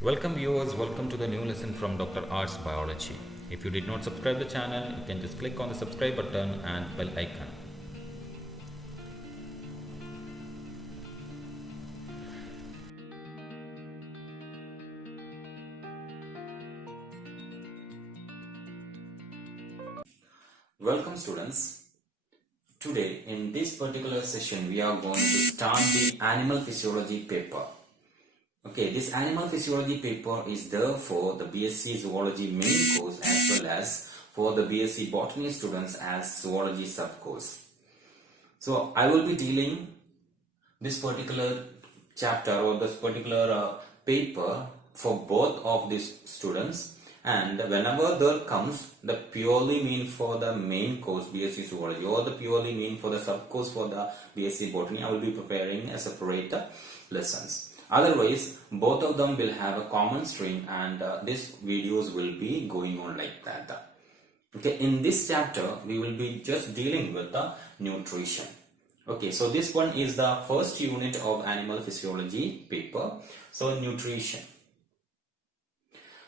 Welcome viewers, welcome to the new lesson from Dr. Arts Biology. If you did not subscribe the channel, you can just click on the subscribe button and bell icon. Welcome students. Today in this particular session we are going to start the animal physiology paper. Okay, this animal physiology paper is there for the BSc Zoology main course as well as for the BSc Botany students as Zoology sub course. So I will be dealing this particular chapter or this particular paper for both of these students, and whenever there comes the purely mean for the main course BSc Zoology or the purely mean for the sub course for the BSc Botany, I will be preparing a separate lessons. Otherwise, both of them will have a common stream and these videos will be going on like that. Okay, in this chapter, we will be just dealing with the nutrition. Okay, so this one is the first unit of animal physiology paper. So, nutrition.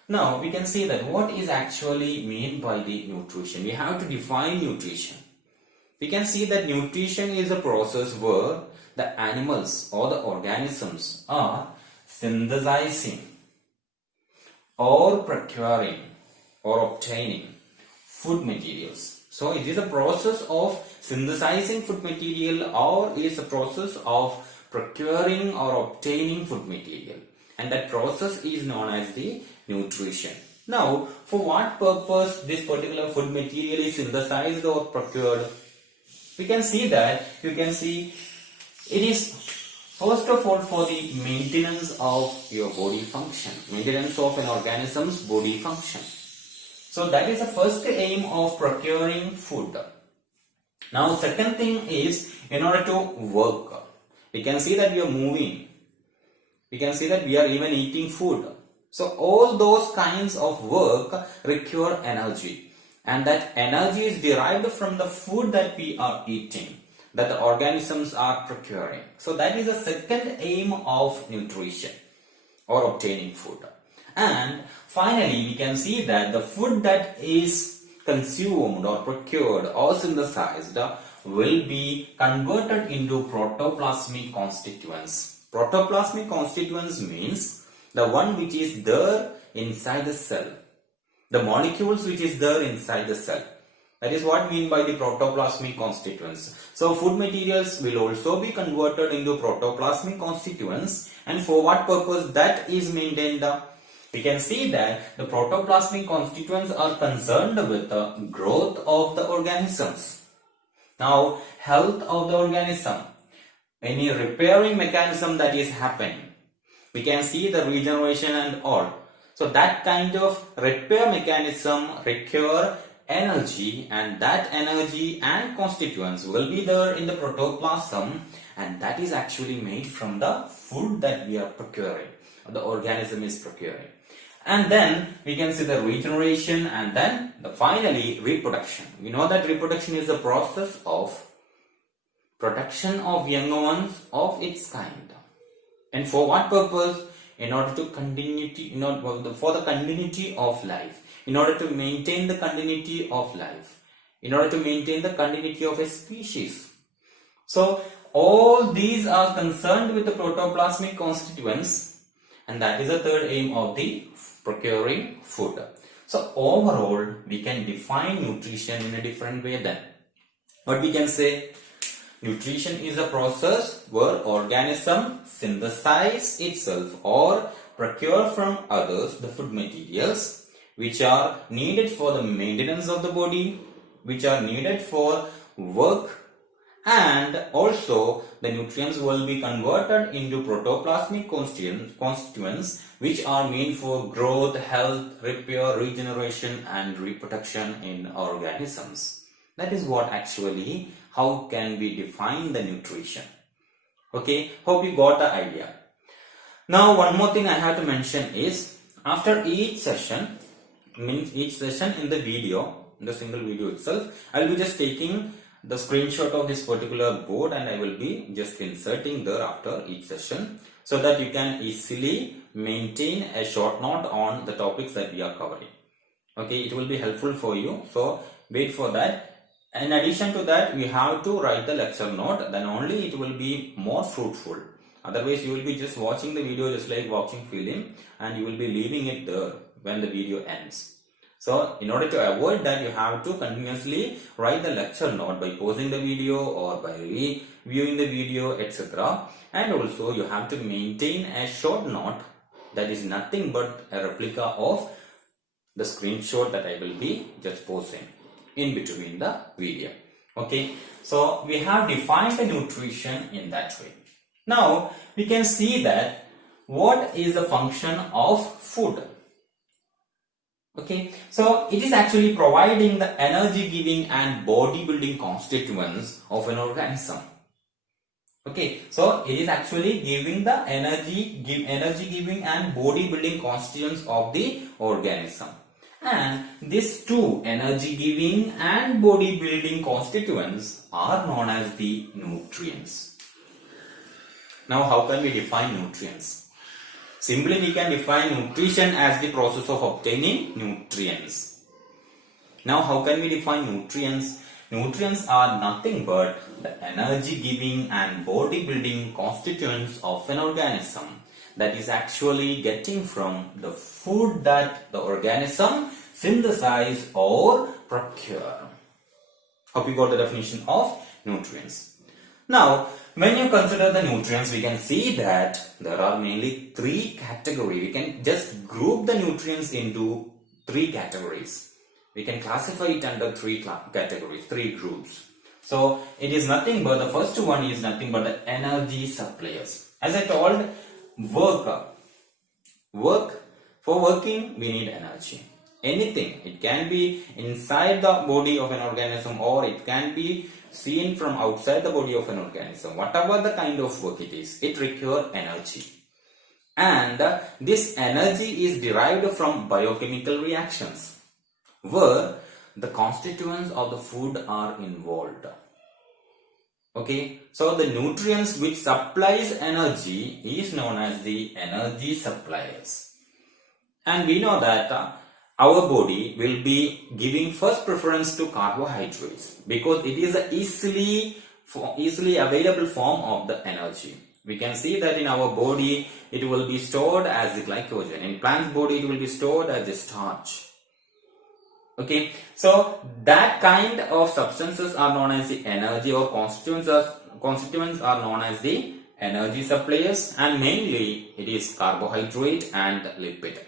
Now, we can see that what is actually meant by the nutrition. We have to define nutrition. We can see that nutrition is a process where the animals or the organisms are synthesizing or procuring or obtaining food materials. So it is a process of synthesizing food material or it is a process of procuring or obtaining food material, and that process is known as the nutrition. Now, for what purpose this particular food material is synthesized or procured? We can see that, you can see it is first of all for the maintenance of your body function, maintenance of an organism's body function. So that is the first aim of procuring food. Now second thing is in order to work. We can see that we are moving. We can see that we are even eating food. So all those kinds of work require energy, and that energy is derived from the food that we are eating, that the organisms are procuring. So that is the second aim of nutrition or obtaining food. And finally, we can see that the food that is consumed or procured or synthesized will be converted into protoplasmic constituents. Protoplasmic constituents means the one which is there inside the cell, the molecules which is there inside the cell. That is what we mean by the protoplasmic constituents. So food materials will also be converted into protoplasmic constituents, and for what purpose that is maintained? We can see that the protoplasmic constituents are concerned with the growth of the organisms. Now, health of the organism, any repairing mechanism that is happening, we can see the regeneration and all. So that kind of repair mechanism require energy, and that energy and constituents will be there in the protoplasm, and that is actually made from the food that we are procuring, or the organism is procuring. And then we can see the regeneration, and then finally reproduction. We know that reproduction is the process of production of young ones of its kind. And for what purpose? In order to continuity, for the continuity of life, in order to maintain the continuity of life, in order to maintain the continuity of a species. So all these are concerned with the protoplasmic constituents, and that is the third aim of the procuring food. So overall, we can define nutrition in a different way then. What we can say? Nutrition is a process where organism synthesize itself or procure from others the food materials which are needed for the maintenance of the body, which are needed for work, and also the nutrients will be converted into protoplasmic constituents which are meant for growth, health, repair, regeneration and reproduction in organisms. That is what actually how can we define the nutrition. Okay, hope you got the idea. Now one more thing I have to mention is, after each session, means each session in the video, in the single video itself, I will be just taking the screenshot of this particular board and I will be just inserting there after each session. so that you can easily maintain a short note on the topics that we are covering. Okay, it will be helpful for you. So wait for that. In addition to that, we have to write the lecture note, then only it will be more fruitful. Otherwise, you will be just watching the video just like watching film, and you will be leaving it there when the video ends. So in order to avoid that, you have to continuously write the lecture note by pausing the video or by reviewing the video, etc. And also you have to maintain a short note that is nothing but a replica of the screenshot that I will be just posting in between the video. Okay, so we have defined the nutrition in that way. Now we can see that what is the function of food. Okay, so it is actually providing the energy giving and body building constituents of an organism. Okay, so it is actually giving the energy giving and body building constituents of the organism. And these two energy giving and body building constituents are known as the nutrients. Now how can we define nutrients? Simply we can define nutrition as the process of obtaining nutrients. Now how can we define nutrients? Nutrients are nothing but the energy giving and body building constituents of an organism that is actually getting from the food that the organism synthesize or procure. Hope you got the definition of nutrients. Now, when you consider the nutrients, we can see that there are mainly three categories. We can just group the nutrients into three categories. We can classify it under three categories, three groups. So, it is nothing but, the first one is nothing but the energy suppliers. As I told, for working, we need energy. Anything, it can be inside the body of an organism or it can be seen from outside the body of an organism. Whatever the kind of work it is, it requires energy. And this energy is derived from biochemical reactions where the constituents of the food are involved. Okay, so the nutrients which supplies energy is known as the energy suppliers. And we know that our body will be giving first preference to carbohydrates because it is a easily available form of the energy. We can see that in our body it will be stored as the glycogen. In plant's body it will be stored as the starch. Okay, so that kind of substances are known as the energy, or constituents are known as the energy suppliers, and mainly it is carbohydrate and lipid.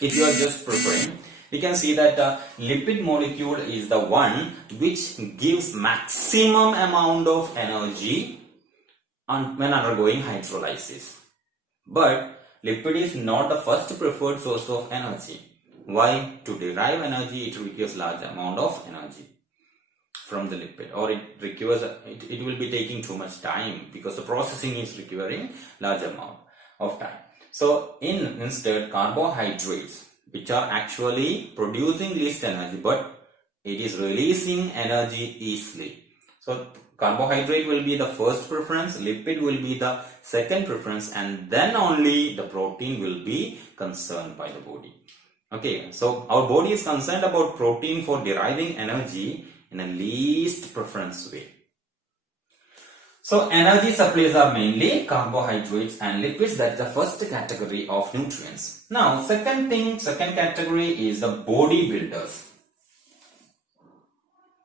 If you are just preferring, we can see that lipid molecule is the one which gives maximum amount of energy when undergoing hydrolysis. But lipid is not the first preferred source of energy. Why? To derive energy, it requires large amount of energy from the lipid, or it will be taking too much time because the processing is requiring large amount of time. So instead, carbohydrates, which are actually producing least energy, but it is releasing energy easily. So carbohydrate will be the first preference, lipid will be the second preference, and then only the protein will be concerned by the body. Okay, so our body is concerned about protein for deriving energy in a least preference way. So energy supplies are mainly carbohydrates and lipids. That's the first category of nutrients. Now second category is the body builders.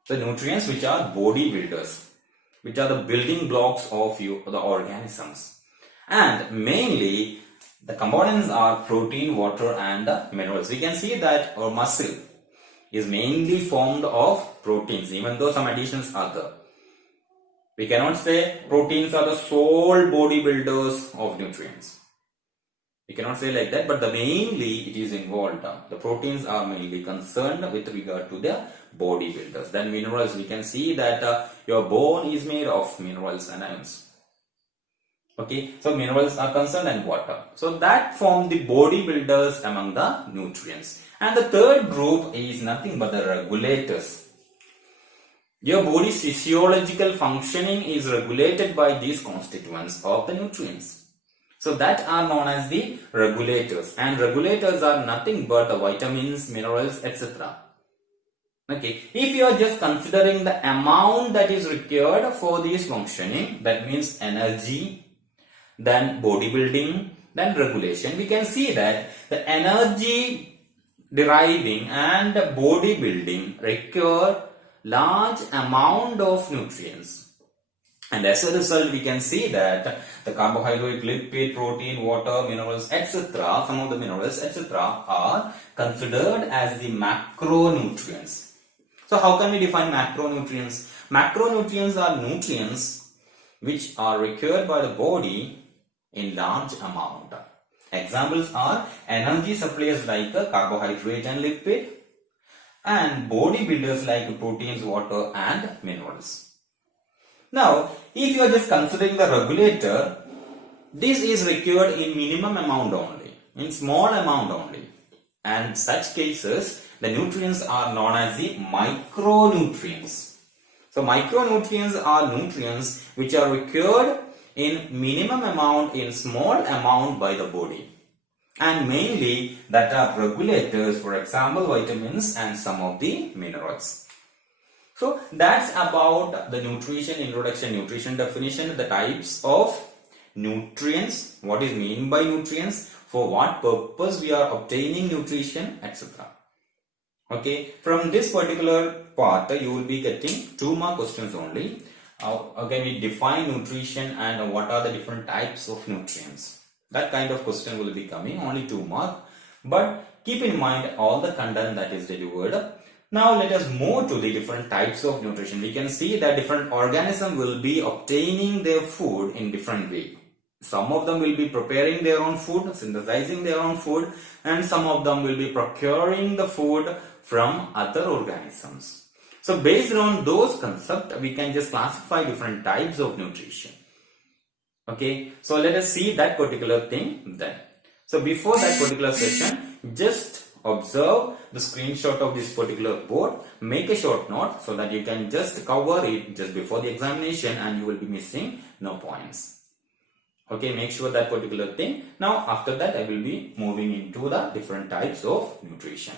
The nutrients which are body builders, which are the building blocks of the organisms. And mainly the components are protein, water and the minerals. We can see that our muscle is mainly formed of proteins, even though some additions are there. We cannot say proteins are the sole body builders of nutrients. We cannot say like that, but mainly it is involved. The proteins are mainly concerned with regard to the body builders. Then minerals, we can see that your bone is made of minerals and ions. Okay, so minerals are concerned and water. So that form the body builders among the nutrients. And the third group is nothing but the regulators. Your body's physiological functioning is regulated by these constituents of the nutrients. So that are known as the regulators, and regulators are nothing but the vitamins, minerals, etc. Okay, if you are just considering the amount that is required for this functioning, that means energy, then bodybuilding, then regulation, we can see that the energy deriving and bodybuilding require large amount of nutrients. And as a result, we can see that the carbohydrate, lipid, protein, water, minerals, etc., some of the minerals, etc., are considered as the macronutrients. So, how can we define macronutrients? Macronutrients are nutrients which are required by the body in large amount. Examples are energy suppliers like carbohydrate and lipid, and bodybuilders like proteins, water, and minerals. Now, if you are just considering the regulator, this is required in minimum amount only, in small amount only. And such cases, the nutrients are known as the micronutrients. So, micronutrients are nutrients which are required in minimum amount, in small amount by the body. And mainly that are regulators, for example, vitamins and some of the minerals. So that's about the nutrition introduction, nutrition definition, the types of nutrients, what is meant by nutrients, for what purpose we are obtaining nutrition, etc. Okay, from this particular part you will be getting 2 more questions only. Again, we define nutrition and what are the different types of nutrients. That kind of question will be coming, only 2 more. But keep in mind all the content that is delivered. Now let us move to the different types of nutrition. We can see that different organisms will be obtaining their food in different way. Some of them will be preparing their own food, synthesizing their own food, and some of them will be procuring the food from other organisms. So based on those concepts, we can just classify different types of nutrition. Okay, so let us see that particular thing then. So before that particular session, just observe the screenshot of this particular board, make a short note so that you can just cover it just before the examination and you will be missing no points. Okay, make sure that particular thing. Now after that I will be moving into the different types of nutrition.